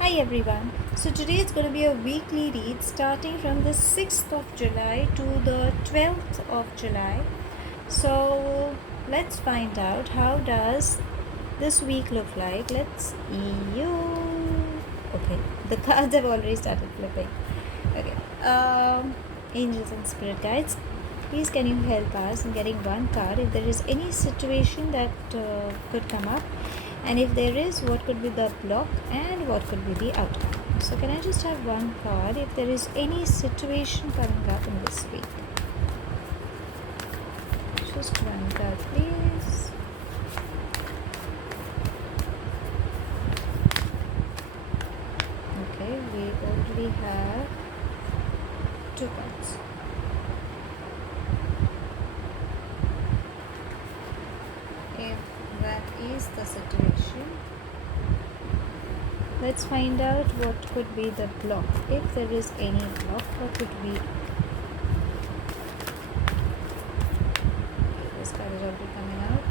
Hi everyone. So today it's going to be a weekly read starting from the 6th of July to the 12th of July. So let's find out how does this week look like. Let's you okay. The cards have already started flipping. Okay. Angels and spirit guides. Please can you help us in getting one card if there is any situation that could come up, and if there is, what could be the block and what could be the outcome. So can I just have one card if there is any situation coming up in this week? Just one card please. Okay, we already have two cards. If that is the situation, let's find out what could be the block. If there is any block, what could be? This card is already coming out.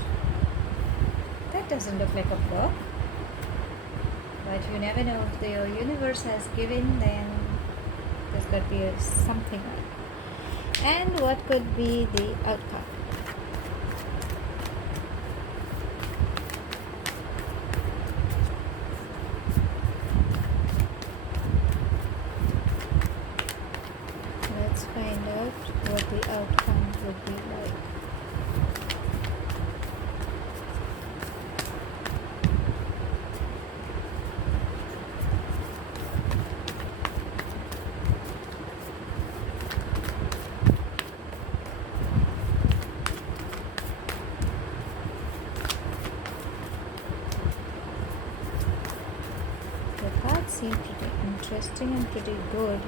That doesn't look like a block, but you never know. If the universe has given, then there's got to be something. And what could be the outcome? Let's find out what the outcome would be like. The cards seem pretty interesting and pretty good.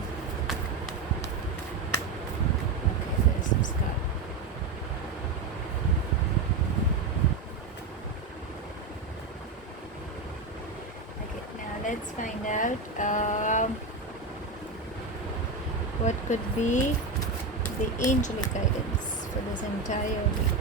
Okay, there's this card. Okay, now let's find out what could be the angelic guidance for this entire week.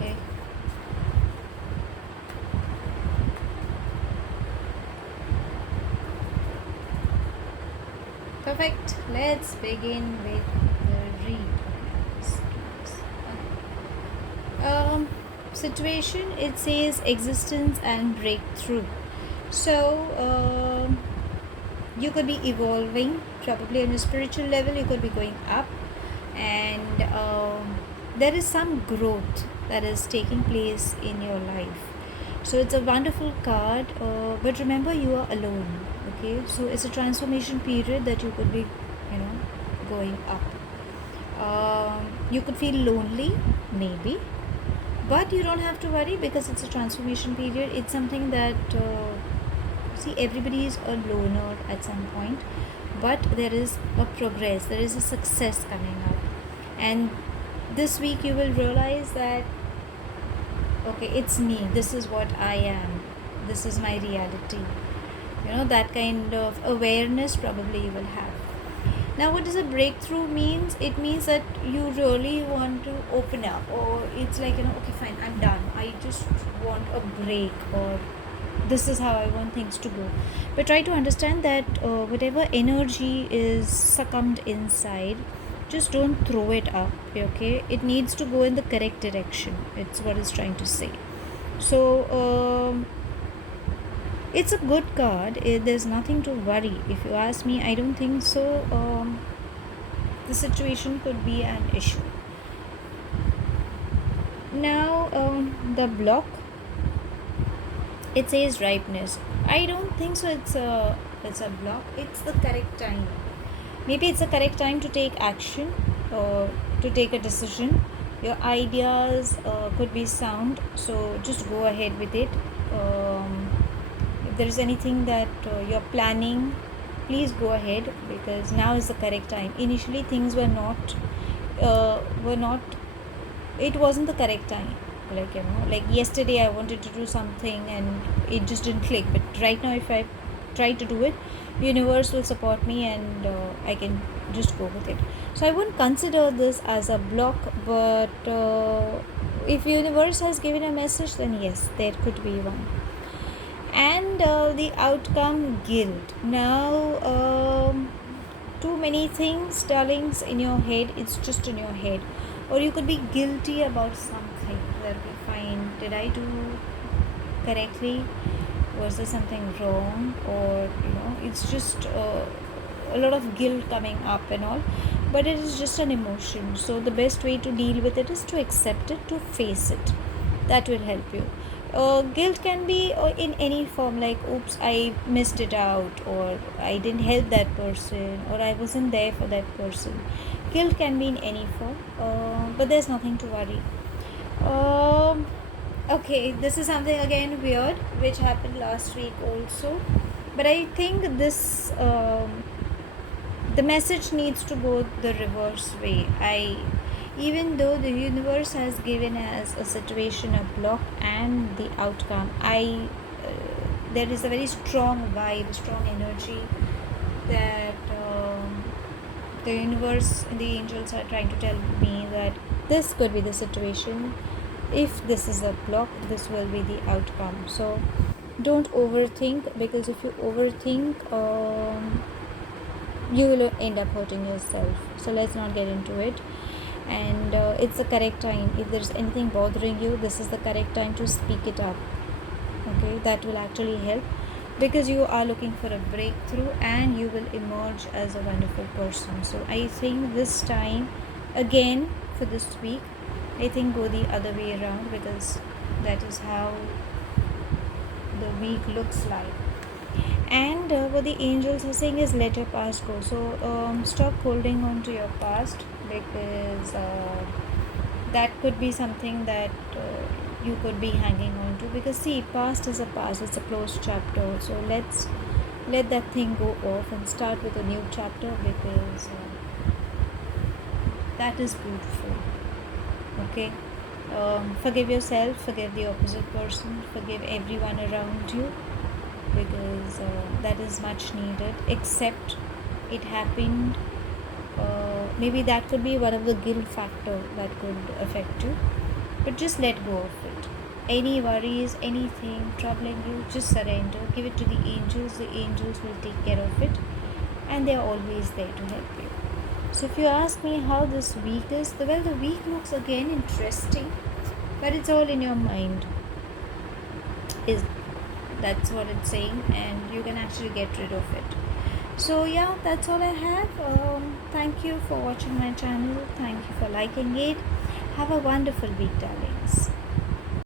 Okay. Perfect. Let's begin with the read. Situation, it says existence and breakthrough. So you could be evolving, probably on a spiritual level. You could be going up, and there is some growth that is taking place in your life. So it's a wonderful card, but remember, you are alone. Okay, so it's a transformation period that you could be, going up. You could feel lonely, maybe, but you don't have to worry because it's a transformation period. It's something that see, everybody is a loner at some point, but there is a progress, there is a success coming up, and this week you will realize that okay, it's me, this is what I am, this is my reality. That kind of awareness probably you will have. Now, what does a breakthrough means? It means that you really want to open up, or it's like, okay, fine, I'm done. I just want a break, or this is how I want things to go. But try to understand that whatever energy is succumbed inside, just don't throw it up, okay? It needs to go in the correct direction. It's what it's trying to say. So, it's a good card. There's nothing to worry. If you ask me, I don't think so. The situation could be an issue. Now, the block, it says ripeness. I don't think so. It's a block. It's the correct time. Maybe it's the correct time to take action or to take a decision. Your ideas could be sound, so just go ahead with it. there is anything that you're planning, please go ahead, because now is the correct time. Initially things were not, it wasn't the correct time. Like, like yesterday I wanted to do something and it just didn't click, but right now if I try to do it, universe will support me, and I can just go with it. So I wouldn't consider this as a block, but if universe has given a message, then yes, there could be one. And the outcome, guilt. Now too many things, darlings, in your head. It's just in your head, or you could be guilty about something. That will be fine. Did I do correctly? Was there something wrong? Or it's just a lot of guilt coming up and all, but it is just an emotion. So the best way to deal with it is to accept it, to face it. That will help you. Guilt can be in any form, like oops, I missed it out, or I didn't help that person, or I wasn't there for that person. Guilt can be in any form, but there's nothing to worry. Okay, this is something again weird which happened last week also, but I think this the message needs to go the reverse way. Even though the universe has given us a situation, a block, and the outcome, there is a very strong vibe, strong energy that the universe and the angels are trying to tell me that this could be the situation. If this is a block, this will be the outcome. So don't overthink, because if you overthink, you will end up hurting yourself. So let's not get into it. And it's the correct time. If there's anything bothering you, this is the correct time to speak it up. Okay, that will actually help, because you are looking for a breakthrough and you will emerge as a wonderful person. So I think this time, again for this week, I think go the other way around, because that is how the week looks like. And what the angels are saying is let your past go. So stop holding on to your past, because that could be something that you could be hanging on to, because see, past is a past, it's a closed chapter. So let that thing go off and start with a new chapter, because that is beautiful. Okay, forgive yourself, forgive the opposite person, forgive everyone around you, because that is much needed. Accept it happened. Maybe that could be one of the guilt factor that could affect you, but just let go of it. Any worries, anything troubling you, just surrender, give it to the angels. The angels will take care of it, and they are always there to help you. So if you ask me how this week is, well, the week looks again interesting, but it's all in your mind. That's what it's saying, and you can actually get rid of it. So yeah, that's all I have. Thank you for watching my channel. Thank you for liking it. Have a wonderful week, darlings.